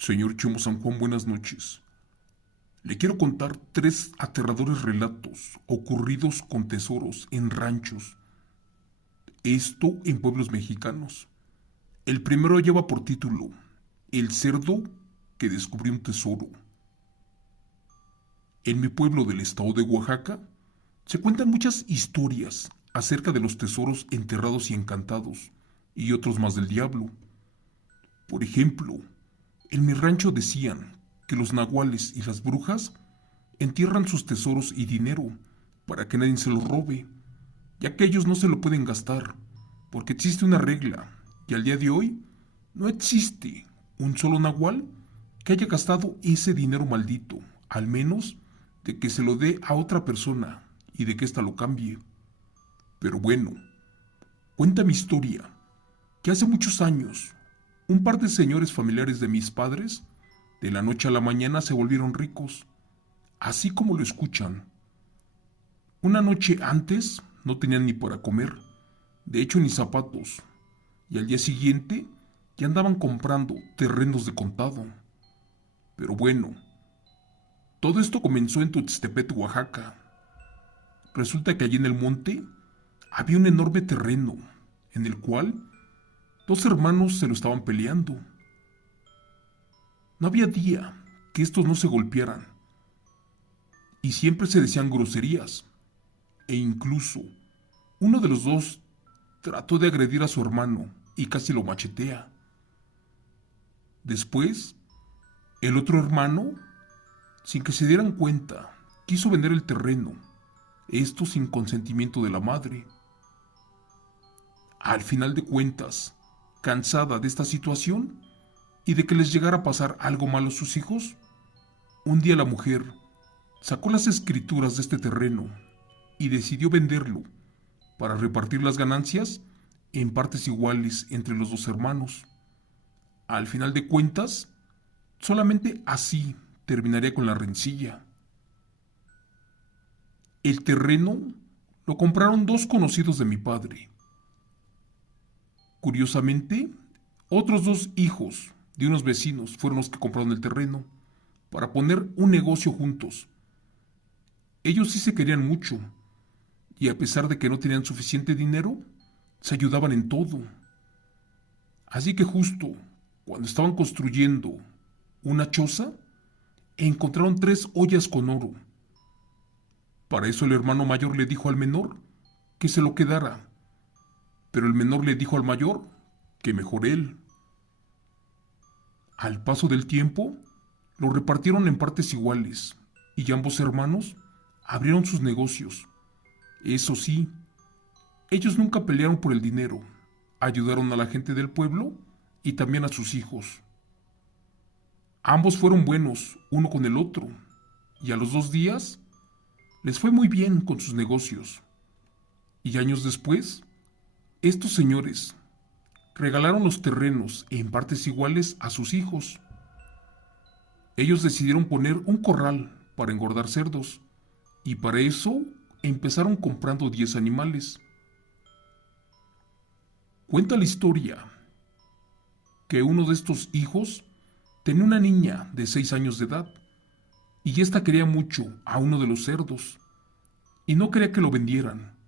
Señor Chemo San Juan, buenas noches. Le quiero contar tres aterradores relatos ocurridos con tesoros en ranchos. Esto en pueblos mexicanos. El primero lleva por título El cerdo que descubrió un tesoro. En mi pueblo del estado de Oaxaca se cuentan muchas historias acerca de los tesoros enterrados y encantados y otros más del diablo. Por ejemplo, en mi rancho decían que los nahuales y las brujas entierran sus tesoros y dinero para que nadie se los robe, ya que ellos no se lo pueden gastar, porque existe una regla y al día de hoy no existe un solo nahual que haya gastado ese dinero maldito, al menos de que se lo dé a otra persona y de que ésta lo cambie. Pero bueno, cuenta mi historia, que hace muchos años, un par de señores familiares de mis padres, de la noche a la mañana se volvieron ricos, así como lo escuchan. Una noche antes no tenían ni para comer, de hecho ni zapatos, y al día siguiente ya andaban comprando terrenos de contado. Pero bueno, todo esto comenzó en Tuxtepec, Oaxaca. Resulta que allí en el monte había un enorme terreno, en el cual dos hermanos se lo estaban peleando. No había día que estos no se golpearan, y siempre se decían groserías, e incluso uno de los dos trató de agredir a su hermano y casi lo machetea. Después, el otro hermano, sin que se dieran cuenta, quiso vender el terreno, esto sin consentimiento de la madre. Al final de cuentas, cansada de esta situación y de que les llegara a pasar algo malo a sus hijos, un día la mujer sacó las escrituras de este terreno y decidió venderlo para repartir las ganancias en partes iguales entre los dos hermanos. Al final de cuentas, solamente así terminaría con la rencilla. El terreno lo compraron dos conocidos de mi padre. Curiosamente, otros dos hijos de unos vecinos fueron los que compraron el terreno para poner un negocio juntos. Ellos sí se querían mucho y a pesar de que no tenían suficiente dinero, se ayudaban en todo. Así que justo cuando estaban construyendo una choza, encontraron tres ollas con oro. Para eso el hermano mayor le dijo al menor que se lo quedara, pero el menor le dijo al mayor que mejor él. Al paso del tiempo, lo repartieron en partes iguales y ambos hermanos abrieron sus negocios. Eso sí, ellos nunca pelearon por el dinero, ayudaron a la gente del pueblo y también a sus hijos. Ambos fueron buenos uno con el otro y a los 2 días les fue muy bien con sus negocios. Y años después, estos señores regalaron los terrenos en partes iguales a sus hijos. Ellos decidieron poner un corral para engordar cerdos y para eso empezaron comprando 10 animales. Cuenta la historia que uno de estos hijos tenía una niña de 6 años de edad y ésta quería mucho a uno de los cerdos y no quería que lo vendieran.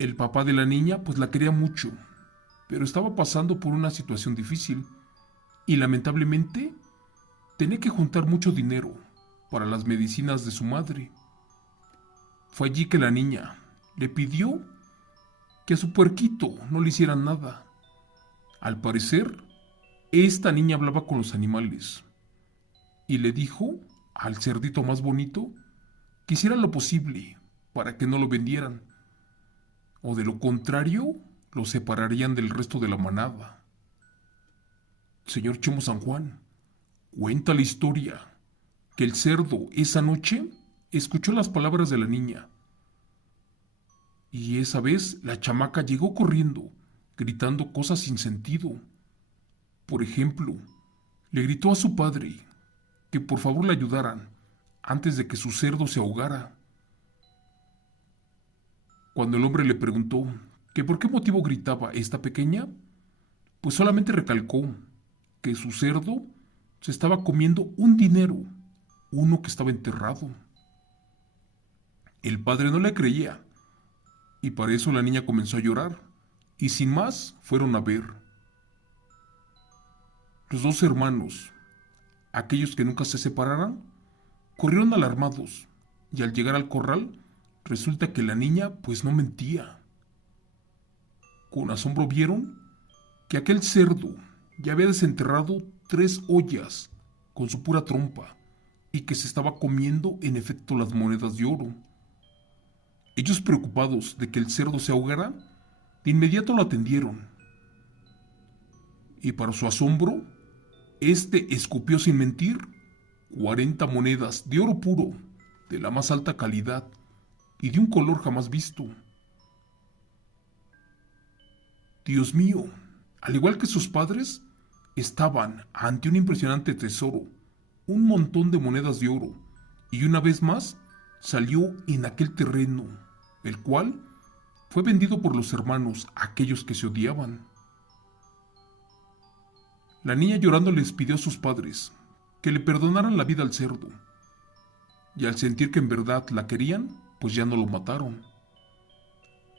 El papá de la niña pues la quería mucho, pero estaba pasando por una situación difícil y lamentablemente tenía que juntar mucho dinero para las medicinas de su madre. Fue allí que la niña le pidió que a su puerquito no le hicieran nada. Al parecer, esta niña hablaba con los animales y le dijo al cerdito más bonito que hiciera lo posible para que no lo vendieran, o de lo contrario, lo separarían del resto de la manada. Señor Chemo San Juan, cuenta la historia que el cerdo esa noche escuchó las palabras de la niña. Y esa vez la chamaca llegó corriendo, gritando cosas sin sentido. Por ejemplo, le gritó a su padre que por favor le ayudaran antes de que su cerdo se ahogara. Cuando el hombre le preguntó que por qué motivo gritaba esta pequeña, pues solamente recalcó que su cerdo se estaba comiendo un dinero, uno que estaba enterrado. El padre no le creía, y para eso la niña comenzó a llorar, y sin más fueron a ver. Los dos hermanos, aquellos que nunca se separaran, corrieron alarmados, y al llegar al corral, resulta que la niña pues no mentía. Con asombro vieron que aquel cerdo ya había desenterrado 3 ollas con su pura trompa y que se estaba comiendo en efecto las monedas de oro. Ellos, preocupados de que el cerdo se ahogara, de inmediato lo atendieron. Y para su asombro, este escupió sin mentir 40 monedas de oro puro, de la más alta calidad y de un color jamás visto. Dios mío, al igual que sus padres, estaban ante un impresionante tesoro, un montón de monedas de oro, y una vez más salió en aquel terreno, el cual fue vendido por los hermanos, aquellos que se odiaban. La niña llorando les pidió a sus padres que le perdonaran la vida al cerdo, y al sentir que en verdad la querían, pues ya no lo mataron.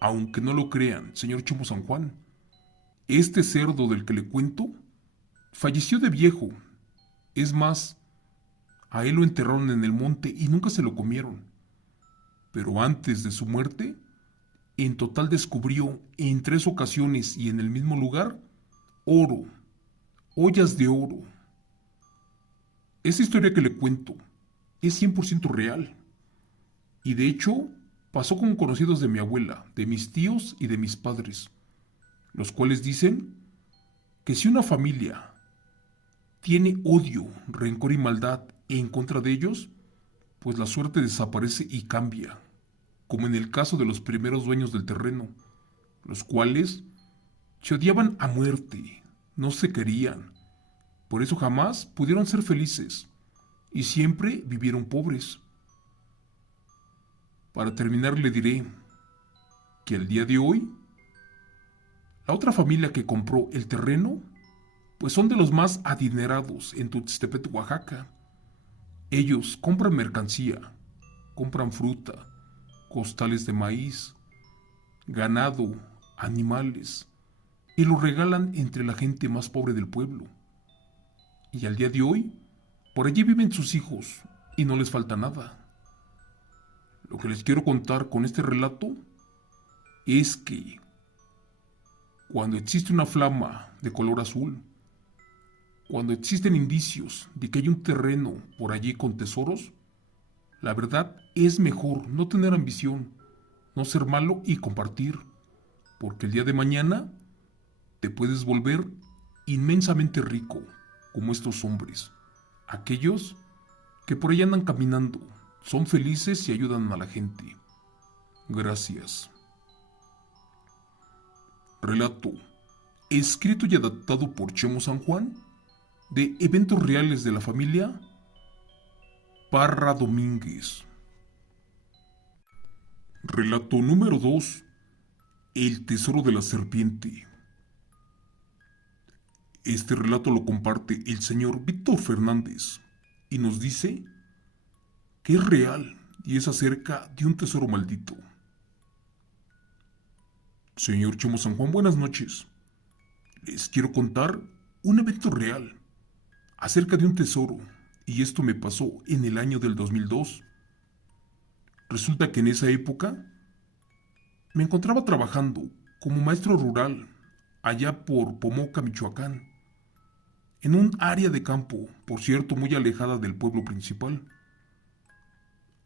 Aunque no lo crean, señor Chomo San Juan, este cerdo del que le cuento falleció de viejo. Es más, a él lo enterraron en el monte y nunca se lo comieron. Pero antes de su muerte, en total descubrió en 3 ocasiones y en el mismo lugar oro, ollas de oro. Esa historia que le cuento es 100% real. Y de hecho, pasó con conocidos de mi abuela, de mis tíos y de mis padres, los cuales dicen que si una familia tiene odio, rencor y maldad en contra de ellos, pues la suerte desaparece y cambia, como en el caso de los primeros dueños del terreno, los cuales se odiaban a muerte, no se querían, por eso jamás pudieron ser felices y siempre vivieron pobres. Para terminar le diré que al día de hoy, la otra familia que compró el terreno, pues son de los más adinerados en Tuxtepec, Oaxaca. Ellos compran mercancía, compran fruta, costales de maíz, ganado, animales, y lo regalan entre la gente más pobre del pueblo. Y al día de hoy, por allí viven sus hijos y no les falta nada. Lo que les quiero contar con este relato es que cuando existe una flama de color azul, cuando existen indicios de que hay un terreno por allí con tesoros, la verdad es mejor no tener ambición, no ser malo y compartir, porque el día de mañana te puedes volver inmensamente rico, como estos hombres, aquellos que por ahí andan caminando, son felices y ayudan a la gente. Gracias. Relato, escrito y adaptado por Chemo San Juan, de eventos reales de la familia Parra Domínguez. Relato número 2. El tesoro de la serpiente. Este relato lo comparte el señor Víctor Fernández y nos dice que es real y es acerca de un tesoro maldito. Señor Chomo San Juan, buenas noches. Les quiero contar un evento real acerca de un tesoro, y esto me pasó en el año del 2002. Resulta que en esa época me encontraba trabajando como maestro rural allá por Pomoca, Michoacán, en un área de campo, por cierto, muy alejada del pueblo principal.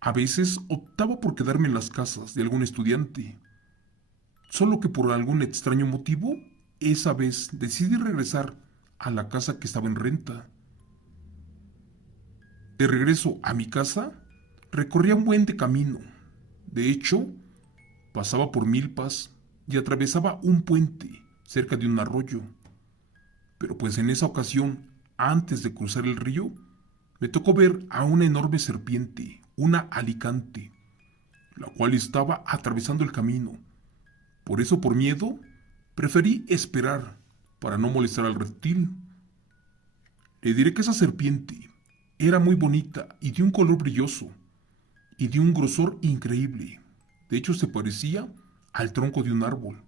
A veces optaba por quedarme en las casas de algún estudiante, solo que por algún extraño motivo, esa vez decidí regresar a la casa que estaba en renta. De regreso a mi casa, recorría un buen de camino. De hecho, pasaba por milpas y atravesaba un puente cerca de un arroyo. Pero pues en esa ocasión, antes de cruzar el río, me tocó ver a una enorme serpiente, una alicante, la cual estaba atravesando el camino. Por eso, por miedo, preferí esperar para no molestar al reptil. Le diré que esa serpiente era muy bonita y de un color brilloso y de un grosor increíble. De hecho, se parecía al tronco de un árbol.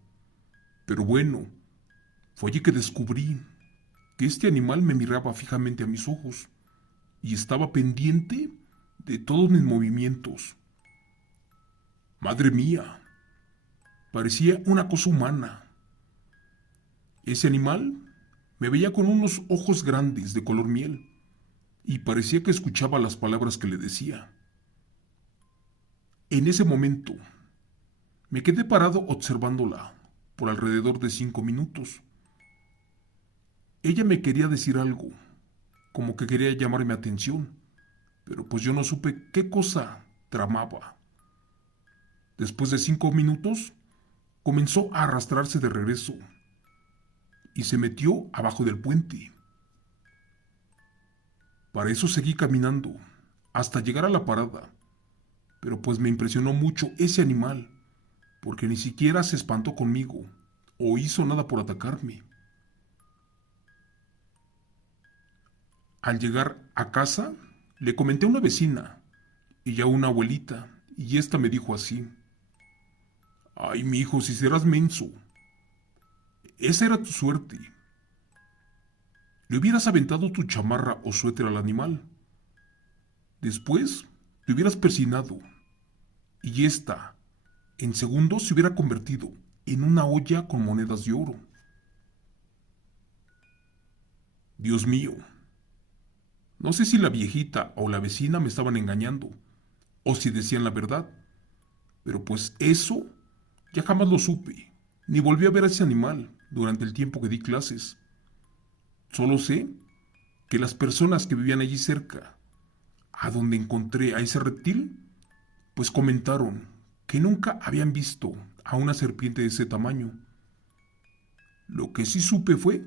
Pero bueno, fue allí que descubrí que este animal me miraba fijamente a mis ojos y estaba pendiente de todos mis movimientos. Madre mía, parecía una cosa humana. Ese animal me veía con unos ojos grandes de color miel y parecía que escuchaba las palabras que le decía. En ese momento, me quedé parado observándola por alrededor de 5 minutos. Ella me quería decir algo, como que quería llamar mi atención, pero pues yo no supe qué cosa tramaba. Después de 5 minutos, comenzó a arrastrarse de regreso y se metió abajo del puente. Para eso seguí caminando hasta llegar a la parada, pero pues me impresionó mucho ese animal, porque ni siquiera se espantó conmigo o hizo nada por atacarme. Al llegar a casa, le comenté a una vecina y a una abuelita, y esta me dijo así: «Ay, mi hijo, si serás menso. Esa era tu suerte. Le hubieras aventado tu chamarra o suéter al animal. Después, te hubieras persinado, y esta, en segundos, se hubiera convertido en una olla con monedas de oro». Dios mío, no sé si la viejita o la vecina me estaban engañando, o si decían la verdad, pero pues eso ya jamás lo supe, ni volví a ver a ese animal durante el tiempo que di clases. Solo sé que las personas que vivían allí cerca, a donde encontré a ese reptil, pues comentaron que nunca habían visto a una serpiente de ese tamaño. Lo que sí supe fue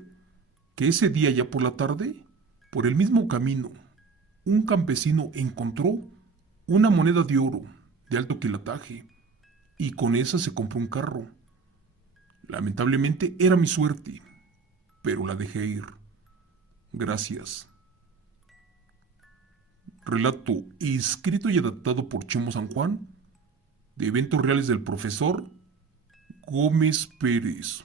que ese día ya por la tarde, por el mismo camino, un campesino encontró una moneda de oro de alto quilataje y con esa se compró un carro. Lamentablemente era mi suerte, pero la dejé ir. Gracias. Relato escrito y adaptado por Chemo San Juan, de Eventos Reales del Profesor Gómez Pérez.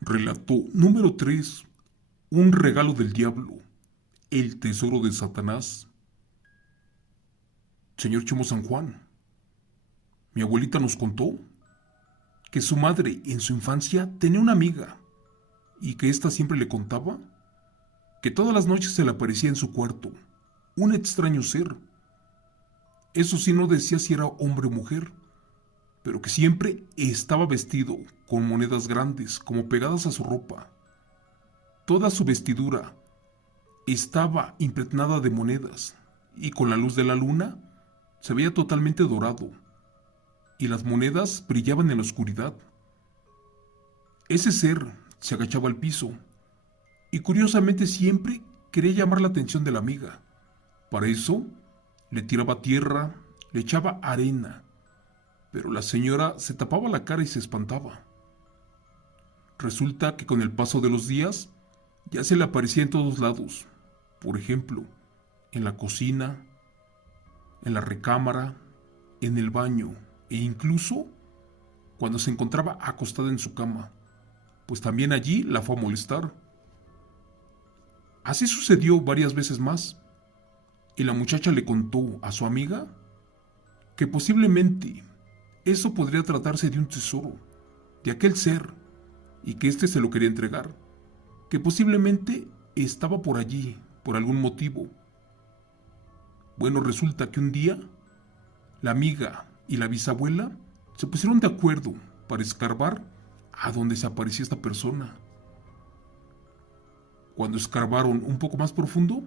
Relato número 3. Un regalo del diablo. El tesoro de Satanás. Señor Chemo San Juan, mi abuelita nos contó que su madre en su infancia tenía una amiga y que ésta siempre le contaba que todas las noches se le aparecía en su cuarto un extraño ser. Eso sí, no decía si era hombre o mujer, pero que siempre estaba vestido con monedas grandes como pegadas a su ropa. Toda su vestidura estaba impregnada de monedas y con la luz de la luna se veía totalmente dorado y las monedas brillaban en la oscuridad. Ese ser se agachaba al piso y curiosamente siempre quería llamar la atención de la amiga. Para eso le tiraba tierra, le echaba arena, pero la señora se tapaba la cara y se espantaba. Resulta que con el paso de los días ya se le aparecía en todos lados, por ejemplo, en la cocina, en la recámara, en el baño e incluso cuando se encontraba acostada en su cama, pues también allí la fue a molestar. Así sucedió varias veces más, y la muchacha le contó a su amiga que posiblemente eso podría tratarse de un tesoro, de aquel ser, y que éste se lo quería entregar, que posiblemente estaba por allí, por algún motivo. Bueno, resulta que un día, la amiga y la bisabuela se pusieron de acuerdo para escarbar a donde se aparecía esta persona. Cuando escarbaron un poco más profundo,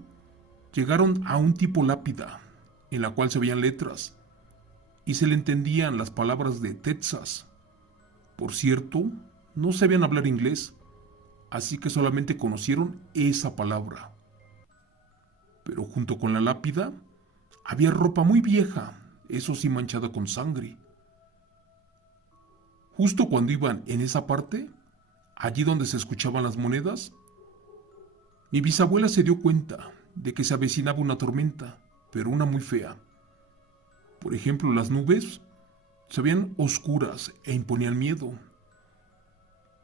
llegaron a un tipo lápida, en la cual se veían letras, y se le entendían las palabras de Texas. Por cierto, no sabían hablar inglés, así que solamente conocieron esa palabra. Pero junto con la lápida había ropa muy vieja, eso sí manchada con sangre. Justo cuando iban en esa parte, allí donde se escuchaban las monedas, Mi bisabuela se dio cuenta de que se avecinaba una tormenta, pero una muy fea. Por ejemplo, las nubes se veían oscuras e imponían miedo.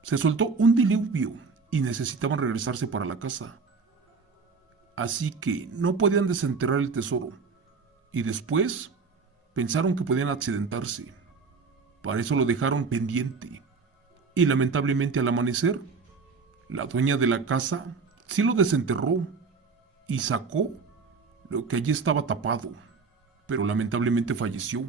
Se soltó un diluvio y necesitaban regresarse para la casa. Así que no podían desenterrar el tesoro y después pensaron que podían accidentarse. Para eso lo dejaron pendiente. Y lamentablemente al amanecer, la dueña de la casa sí lo desenterró y sacó lo que allí estaba tapado, pero lamentablemente falleció.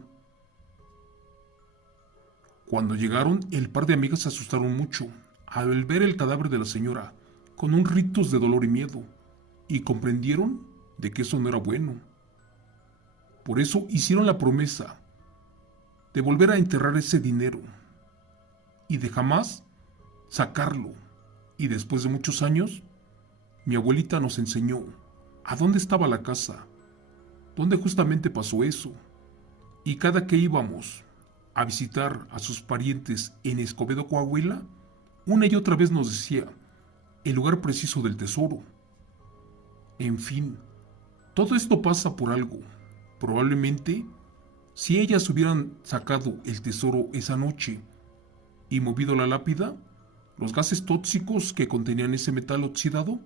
Cuando llegaron, el par de amigas se asustaron mucho al ver el cadáver de la señora, con un rictus de dolor y miedo, y comprendieron de que eso no era bueno. Por eso hicieron la promesa de volver a enterrar ese dinero y de jamás sacarlo. Y después de muchos años, mi abuelita nos enseñó a dónde estaba la casa, dónde justamente pasó eso. Y cada que íbamos a visitar a sus parientes en Escobedo, Coahuila, una y otra vez nos decía el lugar preciso del tesoro. En fin, todo esto pasa por algo. Probablemente, si ellas hubieran sacado el tesoro esa noche y movido la lápida, los gases tóxicos que contenían ese metal oxidado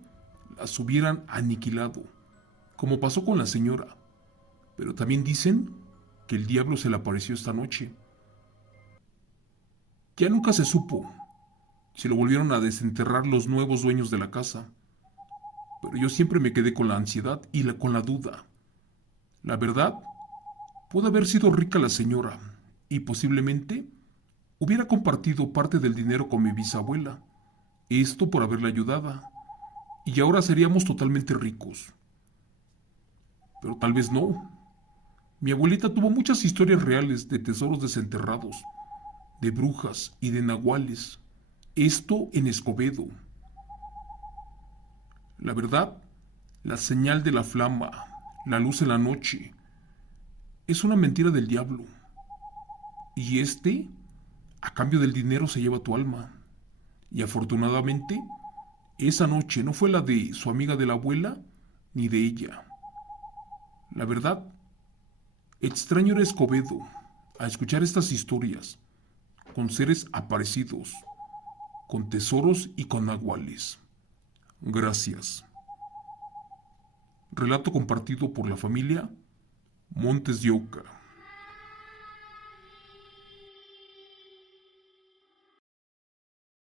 las hubieran aniquilado, como pasó con la señora. Pero también dicen que el diablo se le apareció esta noche. Ya nunca se supo si lo volvieron a desenterrar los nuevos dueños de la casa, pero yo siempre me quedé con la ansiedad y con la duda. La verdad, pudo haber sido rica la señora y posiblemente hubiera compartido parte del dinero con mi bisabuela, esto por haberla ayudado, y ahora seríamos totalmente ricos. Pero tal vez no. Mi abuelita tuvo muchas historias reales de tesoros desenterrados, de brujas y de nahuales, esto en Escobedo. La verdad, la señal de la flama, la luz en la noche, es una mentira del diablo. Y a cambio del dinero, se lleva tu alma. Y afortunadamente, esa noche no fue la de su amiga de la abuela, ni de ella. La verdad, extraño era Escobedo a escuchar estas historias, con seres aparecidos, con tesoros y con nahuales. Gracias. Relato compartido por la familia Montes de Oca.